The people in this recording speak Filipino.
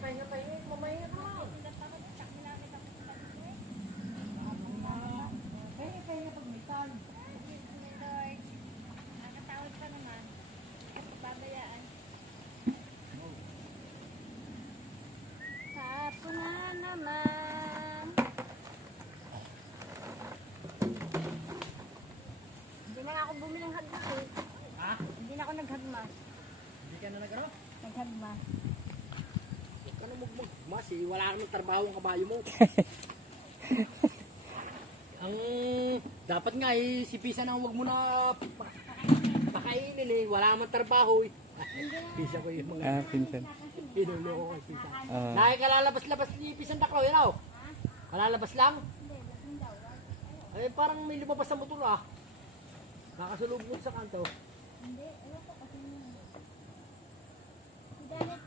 pahinga, mamahinga ka lang. Pahinga pag may tan. Nakatawag pa naman. Babayaan. Hapon na naman. Hindi na ako bumili ng hagmas eh. Ha? Hindi na ako naghagmas. Hindi ka na nagano? Naghagmas. Ano mas wala kang trabaho ang kabayo mo. Ang dapat nga si Pisa nang wag mo na pakainin eh. Wala man trabaho eh. Pisa ko yung mga Pinsan. pinuloko kay Pisa. Nakikalalabas-labas ni Pisa Daklo, yun o. Kalalabas lang? Ay parang may lumabas sa motor ah. Nakasulubog sa kanto. Hindi, ano po kasi. Si Janet